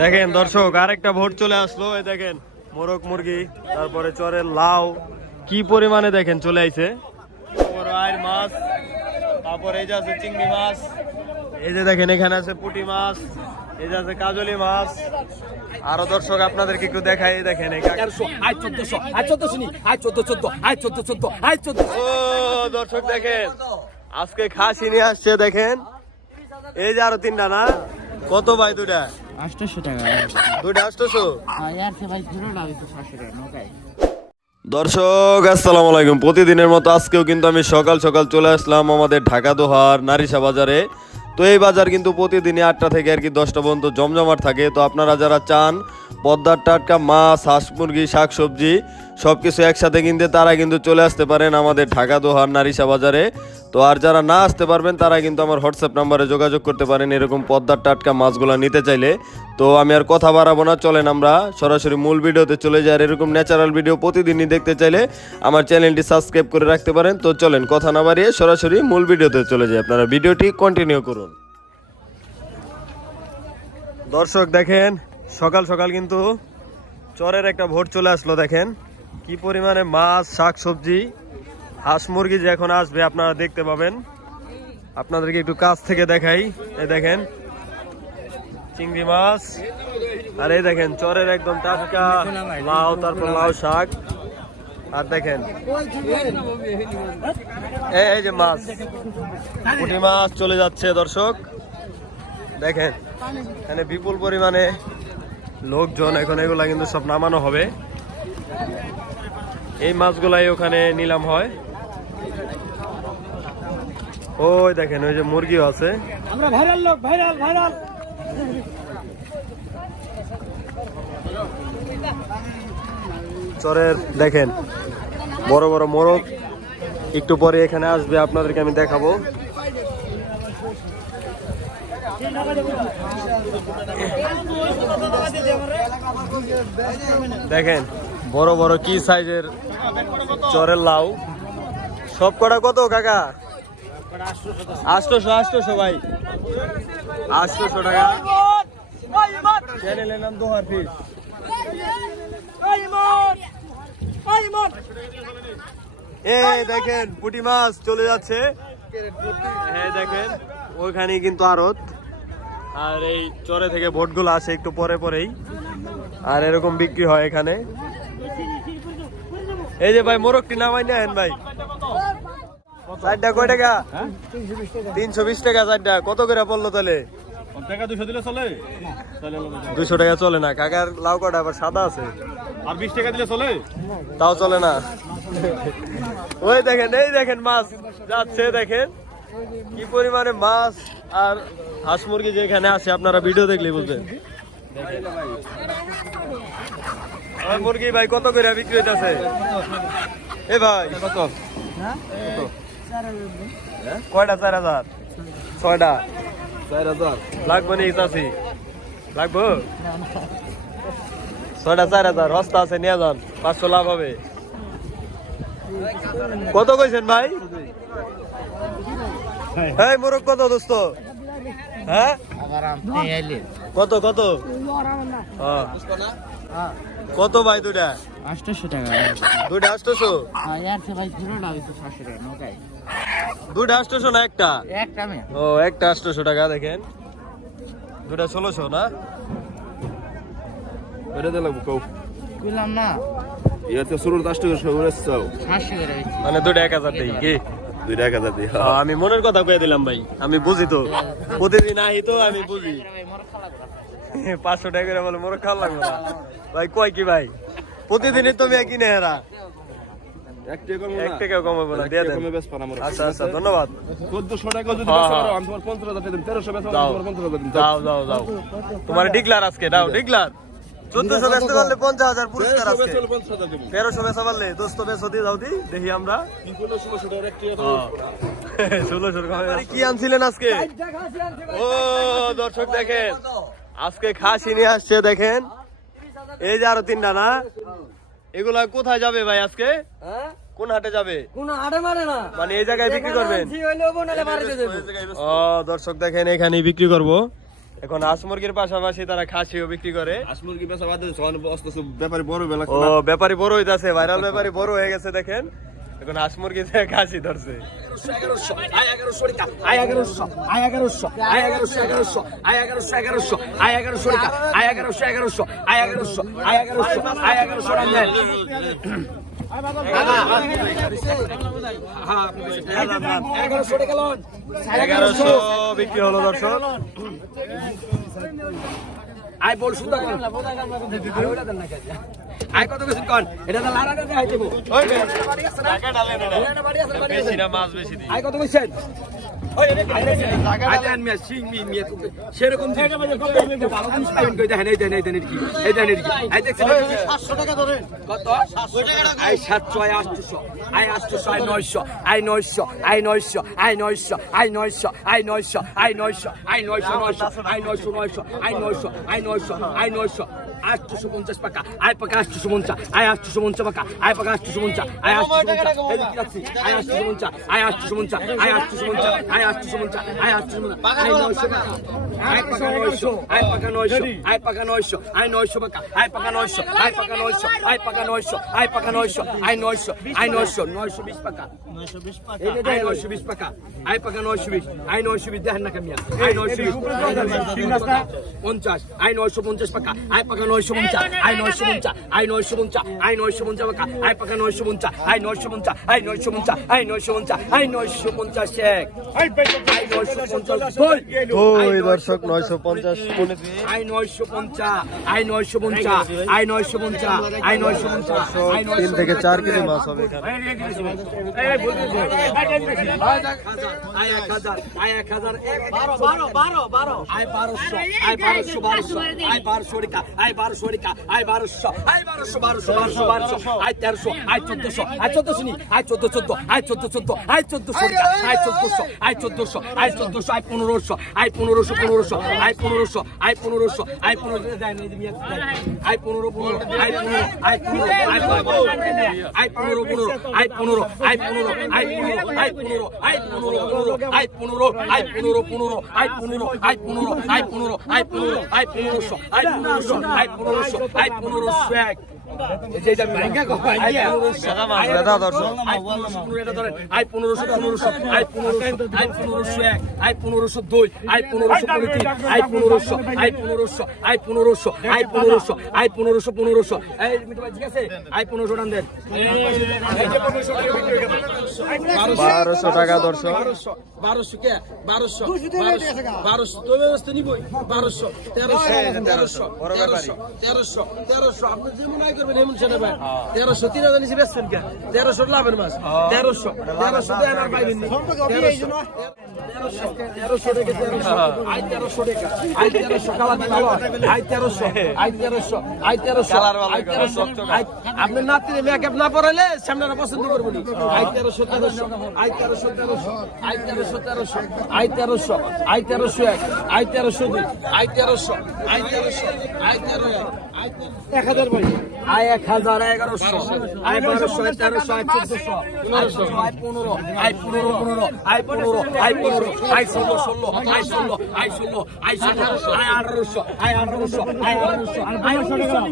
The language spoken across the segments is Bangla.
দেখেন দর্শক, আরেকটা ভোট চলে আসলো। এই দেখেন মোরগ মুরগি, তারপরে চরের লাউ কি পরিমাণে দেখেন চলে আইছে। আইর মাছ, তারপরে এই যে আছে চিংড়ি মাছ, এই যে দেখেন এখানে আছে পুঁটি মাছ, এই যে আছে কাজলি মাছ। আরো দর্শক আপনাদেরকে একটু দেখাই, দেখেন দর্শক দেখেন আজকে খাসি নিয়ে আসছে। দেখেন এই যে আরো তিনটা না, কত ভাই দুটা? 800 টাকা। দুটা 800? यार से भाई किलो लावे तो 700 টাকা নৌকায়। দর্শক আসসালামু আলাইকুম। প্রতিদিনের মতো আজকেও কিন্তু আমি সকাল সকাল চলে আসলাম আমাদের ঢাকা দোহার নারিশা বাজারে। তো এই বাজার কিন্তু প্রতিদিনই 8টা থেকে আর কি 10টা পর্যন্ত জমজমাট থাকে। তো আপনারা যারা চান পদ্মার টাটকা মাছ, হাঁস মুরগি, শাক সবজি সব কিছু একসাথে কিনতে, তারা কিন্তু চলে আসতে পারেন আমাদের ঢাকা দোহার নারিশা বাজারে। তো আর যারা না আসতে পারবেন তারা কিন্তু আমার হোয়াটসঅ্যাপ নাম্বারে যোগাযোগ করতে পারেন এরকম পদ্মার টাটকা মাছগুলো নিতে চাইলে। তো আমি আর কথা বাড়াবো না, চলেন আমরা সরাসরি মূল ভিডিওতে চলে যাই। আর এরকম ন্যাচারাল ভিডিও প্রতিদিনই দেখতে চাইলে আমার চ্যানেলটি সাবস্ক্রাইব করে রাখতে পারেন। তো চলেন কথা না বাড়িয়ে সরাসরি মূল ভিডিওতে চলে যাই, আপনারা ভিডিওটি কন্টিনিউ করুন। দর্শক দেখেন সকাল সকাল কিন্তু চরের একটা ভোট চলে আসলো। দেখেন কি পরিমাণে মাছ, শাক সবজি, হাঁস মুরগি যে এখন আসবে আপনারা দেখতে পাবেন। আপনাদেরকে একটু কাছ থেকে দেখাই। এই দেখেন চিংড়ি মাছ, আর এই দেখেন চরের একদম টাটকা লাউ, তারপর লাউ শাক। আর দেখেন এই যে মাছ, পুঁটি মাছ চলে যাচ্ছে। দর্শক দেখেন এখানে বিপুল পরিমাণে লোকজন, এখন এগুলা কিন্তু সব নামানো হবে। এই মাছগুলাই ওখানে নিলাম হয়। ওই দেখেন ওই যে মুরগিও আছে। আমরা ভাইরাল লোক, ভাইরাল ভাইরাল। চরের দেখেন বড় বড় মোরগ, একটু পরে এখানে আসবে, আপনাদেরকে আমি দেখাবো। দেখেন বড় বড় কি সাইজের চরের লাউ। সব কটা কত কাকা? 800 ভাই, 800 টাকা। চ্যানেলের নাম দোহার ফিশ। এই দেখেন পুঁটি মাছ চলে যাচ্ছে। হ্যাঁ দেখেন ওইখানে কিন্তু আড়ত, আর এই চরে থেকে ভোটগুলো আসে একটু পরে পরেই, আর এরকম বিক্রি হয় এখানে। এই যে ভাই মোরগটি নামাই নেন ভাই। চারটা কয় টাকা? 320 টাকা চারটা। কত করে পড়লো তাহলে? 200 টাকা চলে না কাকার। লাউ কটা আবার সাদা আছে, আর 20 টাকা দিলে চলে? তাও চলে না। ওই দেখেন এই দেখেন মাছ যাচ্ছে, দেখেন কি পরিমাণে মাছ আর হাঁস মুরগি যেখানে আছে, আপনারা ভিডিও দেখলেই বুঝবেন। মুরগি ভাই কত করে বিক্রি হইতেছে? এ ভাই কত? কয়টা? 4000? 6টা 4000 লাগবে নি চাষি? লাগবো 6টা 4000। হস্তা আছে, নিয়ে যান, 500 লাভ হবে। কত কইছেন ভাই? এই মোরগ কত দোস্ত? হ্যাঁ কত কত? কত ভাই দুটা? 800 টাকা। দুটা 800? यार से भाई किलो लावे तो 700 টাকা নৌকায়। দুটা 800 না একটা? একটা মে। ও একটা 800 টাকা। দেখেন দুটা 1600 না? এটা দিলাম কও। কইলাম না ইয়াতে শুরুর 10 টাকা সবরে চাও। 700 করে হইছে। মানে দুটা 1000 দেই কি? 2 টাকা দাও দি। আমি মনের কথা কয়ে দিলাম ভাই, আমি বুঝি তো, প্রতিদিন আহি তো আমি বুঝি। 500 টাকা করে বলে মোরগ খাওয়া লাগবে না ভাই। কয় কি ভাই, প্রতিদিনই তুমি কিনে হেরা। 1 টাকা কম হবে না, দিয়ে দেন। আচ্ছা আচ্ছা ধন্যবাদ। 1400 টাকা যদি বেচা করো আমি তোমার 15000 টাকা দিই। 1300 বেচা করো তোমার 15000 দিই। যাও যাও যাও, তোমার ডিক্লার আজকে দাও। ডিক্লার 1400 বেচতে পারলে 50000 পুরস্কার আজকে। 1300 বেচা পারলে দোস্ত বেচো দিয়ে যাও দি, দেখি আমরা। 1600 টাকা একটা 1600 টাকা কি আনছিলেন আজকে? ও দর্শক দেখেন আজকে খাসি নিয়ে আসছে। দেখেন এই যে আরো তিনটা না, এগুলা কোথায় যাবে ভাই আজকে? কোন হাটে যাবে? কোন হাটে মারে না, মানে এই জায়গায় বিক্রি করবেন? জি হইলো বনালে মারিতে দেব। ও দর্শক দেখেন এখানেই বিক্রি করব। এখন হাঁস মুরগির পাশাপাশি তারা খাসিও বিক্রি করে। হাঁস মুরগি বেচা বাদ দিয়েছে, অনেক অস্ত অস্ত ব্যাপারী বড় বেলা ও ব্যাপারী বড় হইতাছে, ভাইরাল ব্যাপারী বড় হয়ে গেছে দেখেন। এখন হাঁস মুরগি থেকে খাসি ধরছে। 1100 আয় 1100 টাকা আয় 1100 আয় 1100 আয় 1100 1100 আয় 1100 1100 আয় 1100 টাকা আয় 1100 1100 আয় 1100 আয় 1100 আয় 1100 টাকা দেন। হ্যাঁ 1100 টাকা লোন 1100 বিক্রি হলো দর্শক। আয় বল সুন্দর কোন আয় কত কিছু কোন এটা তো লারা দে আই দেব টাকা ডালেন এটা বেশি না, মাছ বেশি দিই। আয় কত কইছেন ওই রে আয় দেন মিয়া সিং মি সেরকম ভালো জিনিস পাবেন কই দেখেন এই দেন কি এই দেন কি আয় দেখছেন 700 টাকা ধরেন। কত 700 টাকা আয় 700 আয় 800 আয় 800 আয় 900 আয় 900 আয় 900 আয় 900 আয় 900 আয় 900 আয় 900 আয় 900 আয় 900 আয় 900 আয় 900 আয় 900 850 টাকা আয় পাকা 850 আয় 850 টাকা আয় পাকা 850 আয় 850 এই কি আছে আয় 850 আয় 850 আয় 850 আয় 850 আয় 850 আয় 900 টাকা আয় পাকা 900 আয় পাকা 900 আয় পাকা 900 আয় 900 টাকা আয় পাকা 900 আয় পাকা 900 আয় পাকা 900 আয় পাকা 900 আয় 900 আয় 900 920 টাকা 920 টাকা। এই যে 920 টাকা আয় পাকা 920 আয় 920 দেখেন না কামিয়া আয় 920 50 আয় 950 টাকা আয় পাকা 950 আয় 950 আয় 950 আয় 950 টাকা আয় পাকা 950 আয় 950 আয় 950 আয় 950 আয় 950 এক আয় 950 ওই দর্শক 950 মনে আয় 950 আয় 950 আয় 950 আয় 950 আয় 3 থেকে 4 কেজি মাছ হবে এখানে। আয় 1000 আয় 1000 12 আয় 1200 আয় 1200 আয় 1200 টাকা আয় 1200 টাকা আয় 1200 আয় 1200 আয় 1300 আয় 1400 আয় 1400 নি আয় 14 আয় 14 আয় 1400 টাকা আয় 1400 আয় 1400 আয় 1400 আয় 1500 আয় 1500 আয় 1500 আয় 1500 আয় 1500 দেন এই মিয়া আয় 15 আয় 15 আয় 15 আয় 15 আয় 15 আয় 15 আয় 15 আয় 15 আয় 15 আয় 15 আয় 15 আয় 15 15 আয় 15 আয় 15 আয় 15 আয় 15 আয় 15 আয় 1500 আয় 1500 আয় 1500 এক এই যে মাইঙ্গা কো আয় 1500 আয় দাদা দর্শক আয় 1500 এটা ধরেন আয় 1500 আয় 1500 আয় 1500 এক আয় 1500 দুই আয় 1500 তিন আয় 1500 আয় 1500 আয় 1500 আয় 1500 আয় 1500 1500 এই মিটু ভাই ঠিক আছে আয় 1500 টান দেন 1200 টাকা দর্শক। 1200 কে 1200 তো ব্যবস্থা নিবই 1200 1300 আপনি যেমন আয় করবেন এমন সেটা ভাই 1300 3000 নিচে বেচছেন কে 1300 লাভের মাস 1300 দেন আর পাইবেন না 1300 আয় 1300 টাকা আয় 1300 কালা দিন ভালো আয় 1300 আয় 1300 আয় 1300 আয় 1300 আপনি নাতিরে মেকআপ না পরাইলে সামনেরা পছন্দ করব নি আয় 1300 আয় 1300 আয় 1300 আয় 1300 আয় 1300 এক আয় 1300 দুই আয় 1300 আয় 1300 আয় 1300 1000 ভাই আয় 1000 1100 আয় 1200 আয় 1300 আয় 1400 আয় 15 আয় 15 আয় 15 আয় 15 আয় 16 আয় 16 আয় 16 আয় 16 আয় 1800 আয় 1800 আয় 1800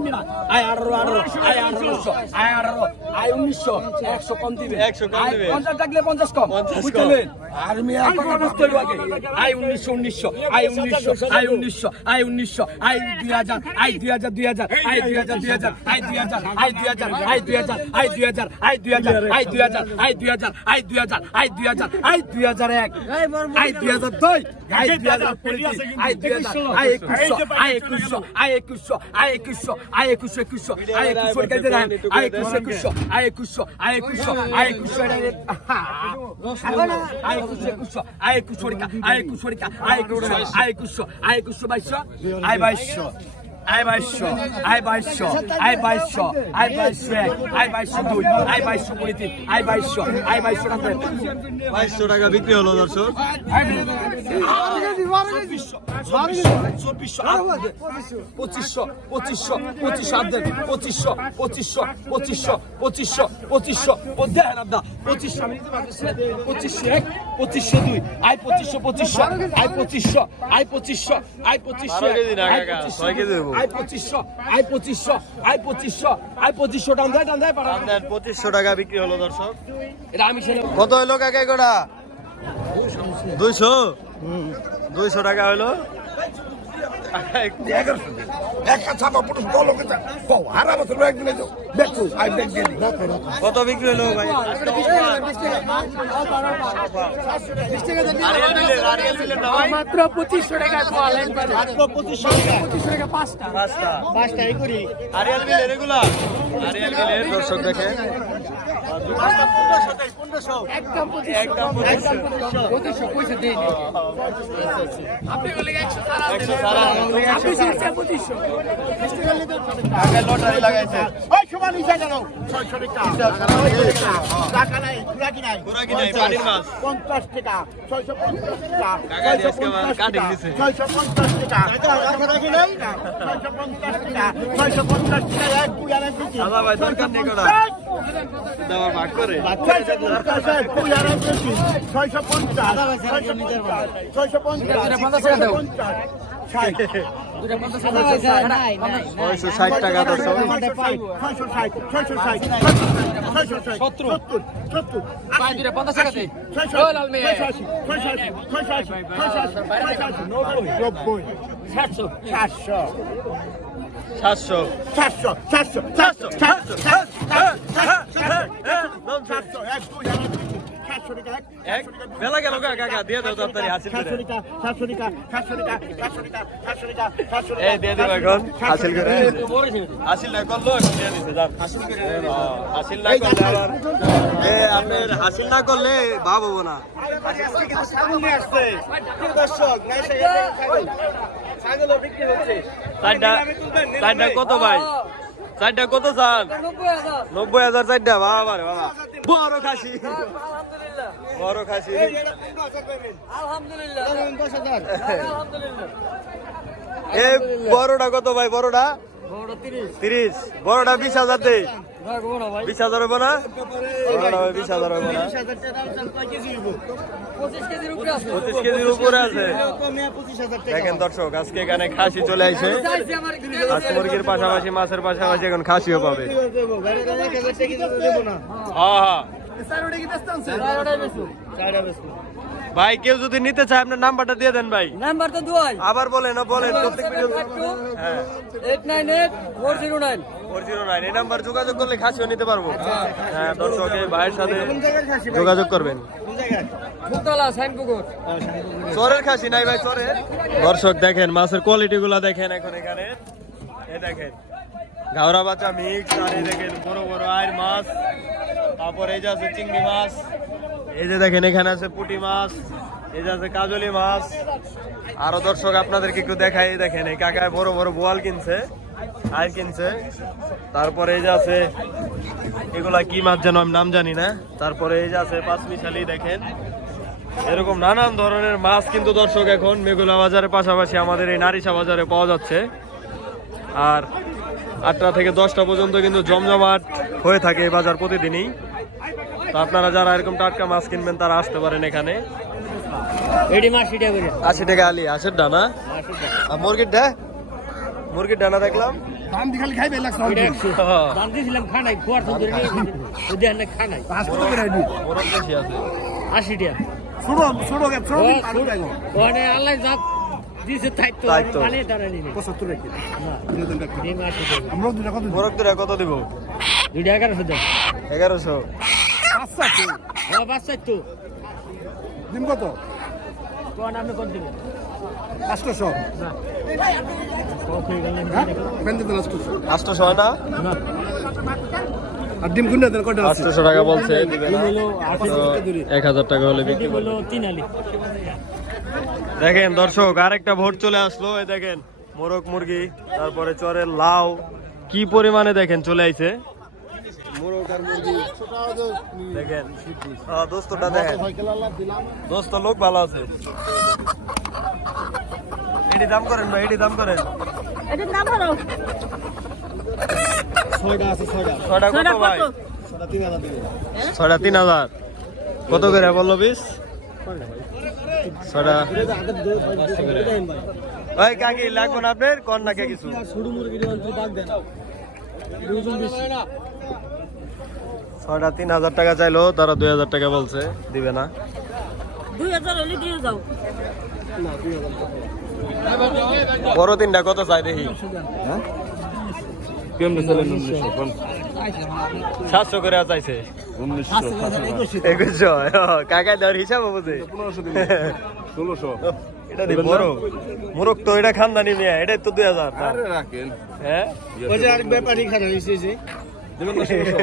আয় 1800 আয় 1800 আয় 18 আয় 1900 100 কম দিবে 100 কম দিবে। 50 টাকলে 50 কম বুঝলেন আর আমি এক কথা বুঝতে হইব আগে আয় 1900 আয় 1900 আয় 1900 আয় 1900 আয় 2000 আয় 2000 2000 আয় 2000 2000 আয় 2000 আয় 2000 আয় 2000 আয় 2000 আয় 2000 আয় 2000 আয় 2000 আয় 2000 আয় 2000 আয় 2001 আয় 2002 আয় 2000 আয় 2000 আয় 2100 আয় 2100 আয় 2100 আয় 2100 আয় 2100 আয় 2100 কাইতে দেন আয় 2100 আয় 2100 আয় 2100 আয় 2100 আয় 2100 আয় 2100 আয় 2100 আয় 2100 আয় 2100 আয় 2100 2200 আয় 2200 আয় 2200 আয় 2200 আয় 2200 আয় 2200 আয় 2202 আয় 2223 আয় 2200 আয় 2200 টাকা 2200 টাকা বিক্রি হলো দর্শক। দাম দেন 2500 টাকা বিক্রি হলো দর্শক। কত হলো কাকা গোটা? 200 200 টাকা হলো। কত বিক্রি হলো ভাই? মাত্র 2500 টাকা পালেন মাত্র 2500 টাকা পাঁচটা এই করি আরিয়াল মিলের রেগুলার আরিয়াল মিলের দর্শক দেখে একদম 2500 পয়সা দেন আপনি বলে 100 আপনি 2500 আগে লটারি লাগাইছে। ওই সমান হিসাব জানো 600 টাকা নাই পুরা কি নাই পানির মাছ 50 টাকা 650 টাকা কাকা আজকে কাটিং দিছে 650 টাকা টাকা রাখি নাই 650 টাকা 650 টাকা এক কুইয়ারে দিছি দাদা ভাই দরকার নেই কোটা দাও ভাগ করে 650 কুইয়ারে দিছি 650 660 টাকা দর্শক। 700 বেলা গেল কাকা দিয়ে দাও তাড়াতাড়ি হাসিল করে। এই দিয়ে দিও এখন হাসিল করে। হাসিল না করলো দিয়ে দিতে যান। হাসিল না করলে আবার আপনার হাসিল না করলে ভাব হবো না। চারটা কত ভাই? চারটা কত চান? 90,000 চারটা। বাবা রে বাবা বড় খাসি বড় খাসি। এই বড়টা কত ভাই? বড়টা 30। বড়টা 20,000 দেই। 20,000 হবে না? বড়টা 20,000 হবে না? 25 কেজির উপরে আছে। দেখেন দর্শক আজকে এখানে খাসি চলে আসে। আজ মুরগির পাশাপাশি মাছের পাশাপাশি এখন খাসিও পাবে। হ্যাঁ ভাই কেউ যদি নিতে চায় আপনার নাম্বারটা দিয়ে দেন ভাই। নাম্বার তো দুই আবার বলেন প্রত্যেক ভিডিও। 898-409 409 এই নাম্বার যোগাযোগ করলে খাসিও নিতে পারবো। হ্যাঁ দর্শক এই ভাইয়ের সাথে যোগাযোগ করবেন। ফুটতলা সাইনপুকুর চরের খাসি নাই ভাই চরের। দর্শক দেখেন মাছের কোয়ালিটি গুলা দেখেন এখন এখানে। এই দেখেন ঘাওড়া বাচ্চা মিক্স আর এই দেখেন বড় বড় আইর মাছ। তারপর এই যে আছে চিংড়ি মাছ। এই যে দেখেন এখানে আছে পুঁটি মাছ। এই যে আছে কাজলি মাছ। আরো দর্শক আপনাদেরকে একটু দেখাই। দেখেন এই কাকায় বড় বড় বোয়াল কিনছে আইর কিনছে। তারপরে এই যে আছে এগুলা কি মাছ যেন আমি নাম জানি না। তারপরে এই যে আছে পাঁচমিশালি। দেখেন এরকম নানান ধরনের মাছ কিন্তু দর্শক এখন মেঘুলা বাজারের পাশাপাশি আমাদের এই নারিশা বাজারে পাওয়া যাচ্ছে। আর 8টা থেকে 10টা পর্যন্ত কিন্তু জমজমাট হয়ে থাকে এই বাজার প্রতিদিনই। তো আপনারা যারা এরকম টাটকা মাছ কিনবেন তারা আসতে পারেন এখানে। 80 টাকা আলি 80 ডানা। আর মুরগির ডানা দেখলাম কত দিব? 1100 দিন কত? 800 800 হয় না? আর ডিম গুন্ডা দেন কত? 800 টাকা বলছে দিবে না। 1000 টাকা হলে বিক্রি করবে। দেখেন দর্শক আরেকটা ভোট চলে আসলো। এই দেখেন মোরগ মুরগি, তারপরে চরের লাউ, কি পরিমাণে দেখেন চলে আইছে মোরগ আর মুরগি দেখেন। দোস্তটা দেখেন, দোস্ত লোক ভালো আছে। এটি দাম করেন ভাই, এটি দাম করেন। এটার নাম হলো ছয়টা কত ভাই? 3,500। কত করে বললো পিস? ছয়টা। ভাই কাকি লাগবে না আপনার, কন না কে কিছু? 6টা 3,000 টাকা চাইলো, তারা 2,000 টাকা বলছে, দিবে না। 2000 হলে দিয়ে যাও। বড় তিনটা কত চাই দেখি? 700 করে চাইছে। 2100 কাকা দেওয়ার হিসাব বুঝে। 1600 এটা দি বড় মোরগ তো, এটা খানদানি মিয়া, এটা তো 2000। রাখেন। হ্যাঁ ওই যে আরেক ব্যাপারী খারাপ হয়েছে যে দেবেন না 1600?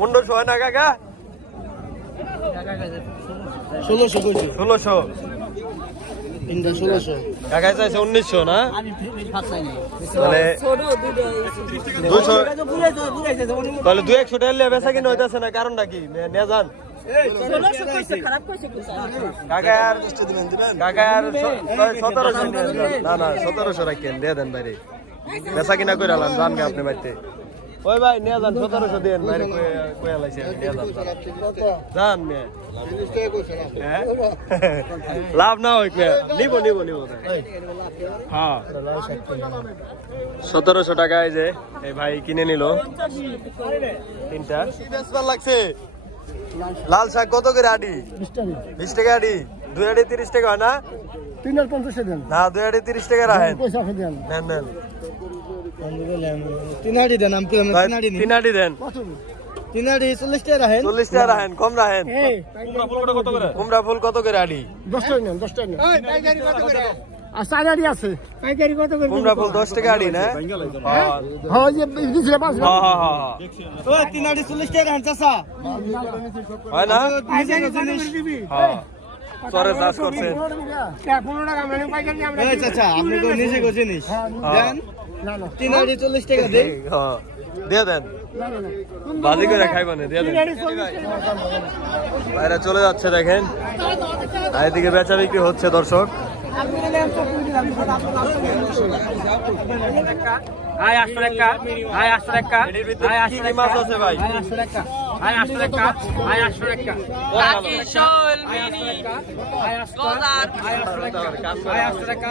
1500 হয় না কাকা? 1600 কইছে 1600 তিনটা 1600 কাকা চাইছে 1900 না? আমি ফাঁসাই নাই তাহলে ছোট দুটো 200, বুঝাইছে তাহলে 200 টাকা নিয়ে বেচা কিনা হইতাছে না, কারণটা কি? নিয়ে যান 1600 কইছে, খারাপ কইছে কিন্তু। কাকা আর 1700 নিয়ে যান। না না 1700 রাখেন, দিয়ে দেন বাইরে, বেচা কিনা করে আলাম, যান গা আপনি বাড়িতে। ওই ভাই নিয়ে যান, 1700 দেন বাইরে, কয়ে লাইছে নিয়ে যান, যান মেয়ে। হ্যাঁ? লাভ না হোক মেয়ে, নিব নিব নিব। হ্যাঁ 1700 টাকায় যে এই ভাই কিনে নিল তিনটা। লাগছে লাল শাক কত করে আডি? 20 টাকা আডি। 2 আডি 30 টাকা হয় না? 350 দেন না 2 আডি 30 টাকা রাখেন। পয়সা দেন নেন নেন, 3 দেন আমি ভাই, 3 তিন আডি দেন। 3 40 টাকা রাখেন 40 টাকা রাখেন, কম রাখেন। এই কুমড়া ফুল কত করে আডি? 10 টাকা নেন 10 টাকা নেন পাইকারি কত করে আর সারারি আছে পাইকারি কত করে কুমড়া ফুল 10 টাকা আডি না? হ্যাঁ হয় যে দিছিলে 5 হ্যাঁ হ্যাঁ। ওই 3 40 টাকা রাখেন চাচা হয় না? পাইকারি কত করে দিবি হ্যাঁ সরে চাষ করছেন। 15 টাকা মানে পাইকারি আমরা এই চাচা আপনি তো নিজে গো জিনিস দেন না না 3 40 টাকা দেন হ্যাঁ দিয়ে দেন, বাজি করে খাইবানে দিয়ে দেন। বাইরে চলে যাচ্ছে দেখেন, আর এদিকে বেচা বিক্রি হচ্ছে দর্শক। আয় 800 টাকা, আয় 800 টাকা, এর ভিতরে কি কি মাছ আছে ভাই? আয় 800 টাকা, আয় 800 টাকা, আয় 800 টাকা, কাকি শোল মিনি, আয় 800 টাকা, আয় 800 টাকা, আয় 800 টাকা,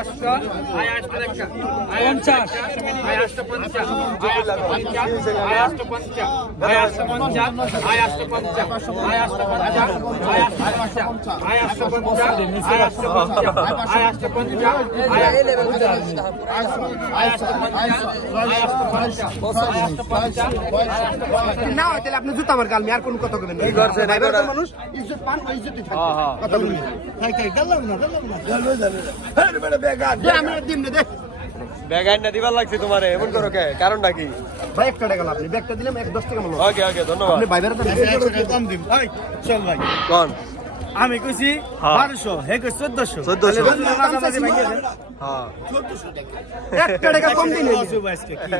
আয় 800 টাকা, আয় 50, আয় 850, আয় 850, আয় 850, আয় 850, আয় 850, আয় 850, আয় 850, আয় 850, আয় 850, না তাহলে আপনি জুতা আমার গালমি আর কোন কথা কইবেন না কি করছেন এবারে? মানুষ ইজ্জত পান ইজ্জতই থাকে হ্যাঁ, হ্যাঁ। কথা বলি তাই তাই গেলাম না আরে বড় বেগার দে আমরা দিন দে ব্যাগ আইনা দিবার লাগছে তোমারে, এমন করো কে? কারণটা কি? ভাই 1 টাকা আপনি ব্যাগটা দিলাম 10 টাকা মূল্য ওকে ওকে ধন্যবাদ। আপনি বাইরে তো 100 টাকা কম দিন ভাই চল ভাই কোন আমি কইছি হ্যাঁ। 1200 হে কই 1400 1400 মাঝামাঝি ভাঙিয়েছেন হ্যাঁ 1 টাকা কম দিন আজকে কি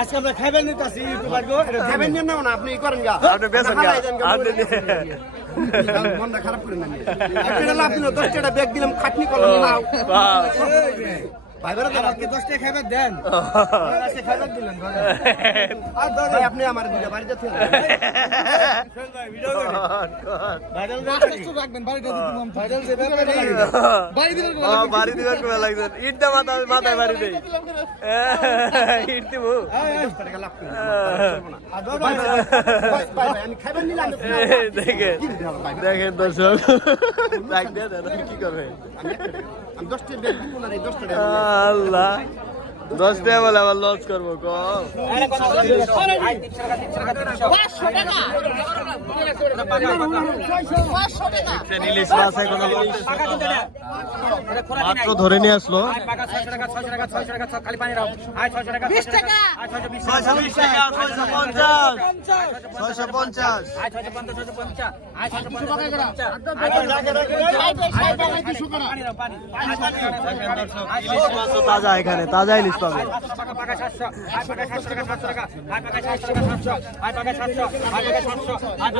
আজকে আমরা খাইবেন না তাসি ইউটিউবার গো এটা খাইবেন না না আপনি করেন গা আপনি বেচেন গা, আপনি মনটা খারাপ করেন না একটা লাভ দিন 10 টাকা ব্যাগ দিলাম খাটনি করলাম না বাহ। ভাই বড় আপনি 10 টাকা খাইবেন দেন আজকে খাইবেন দিলেন আর ভাই আপনি আমার দুটো বাড়িতে থেকে ভাই ভিডিও করে ভাইরাল রাখবেন বাড়িতে দিলাম ভাইরাল যে ব্যাপারে বাড়ি দিবেন বাড়ি দিবার কোন লাগছে? ইটটা মাথায় বাড়ি দেই, ইট দিব। 10 টাকা লাভ করেন আমি খাইবেন নিলাম দেখেন দেখেন দর্শক, লাইক দিয়ে দেন, কি করবে? আমি 10 টাকা ব্যাগ দিব না এই 10 টাকা আল্লাহ 10 টাকা বলে আবার লস করবো কম। 500 টাকা ইলিশ মাছ এখনো লস। মাত্র ধরে নিয়ে আসলো। আয় পাকা 600 টাকা 600 টাকা 600 টাকা খালি পানি দাও আয় 600 টাকা 20 টাকা। আয় 620 620 টাকা 650 650 আয় 650 650 আয় 650 পানি দাও পানি মাছ তাজা, এখানে তাজা ইলিশ পাবে। পাকা পাকা 700 আয় পাকা 700 টাকা 700 টাকা আয় পাকা 700 টাকা 700 আয় পাকা 700 আয় পাকা 700 আয়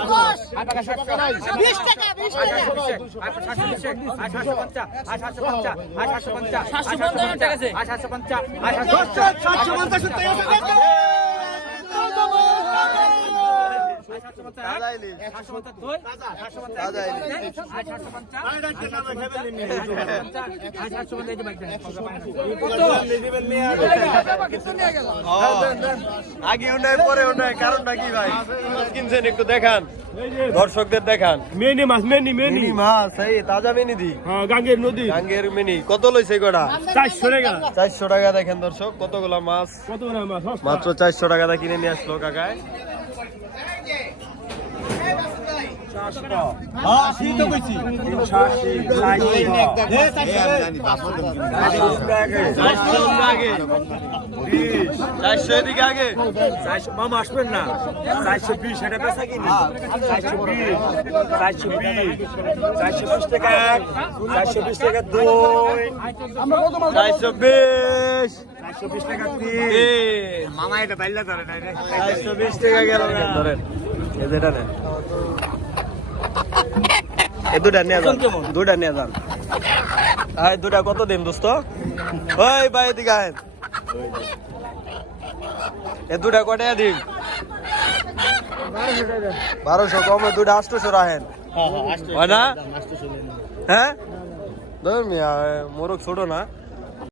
পাকা 700 আয় পাকা 700 20 টাকা 20 টাকা। আয় 720 আয় 750 আয় 750 আয় 750 750 টাকা আছে। আয় 750 আয় 750 তাজা ইলিশ, তাজা ইলিশ। আগেও নাই পরেও নাই, কারণটা কি ভাই? কিনছেন একটু দেখান, দর্শকদের দেখান। মেনি মাছ মেনি মেনি মিনি মাছ, এই তাজা মিনি দি, হ্যাঁ গাঙ্গের নদী গাঙ্গের মিনি। কত লইছে কটা? 400 টাকা 400 টাকা। দেখেন দর্শক কতগুলা মাছ কত না মাছ মাত্র 400 টাকা দিয়ে কিনে নিয়ে আসলো কাকায়। হ্যাঁ ঠিক তো কইছি 400 এদিকে আগে। মামা আসবেন না 420 এটা বেচা কিনি 420 420 টাকা 420 টাকা 2 420 420 টাকা 3 মামা এটা বাইলা ধরে নাই রে। 420 টাকা গেল না। ধরেন এই যেটা নেন, এই দুটা নিয়ে যান, দুটা নিয়ে যান। এই দুটা কত দিন দোস্ত? ওই ভাই এদিকে আহেন, এই দুটা কটা দিন? 1200 কমে দুটা 800 রাখেন, হয় না? হ্যাঁ ধর মিয়া মোরগ ছোট না।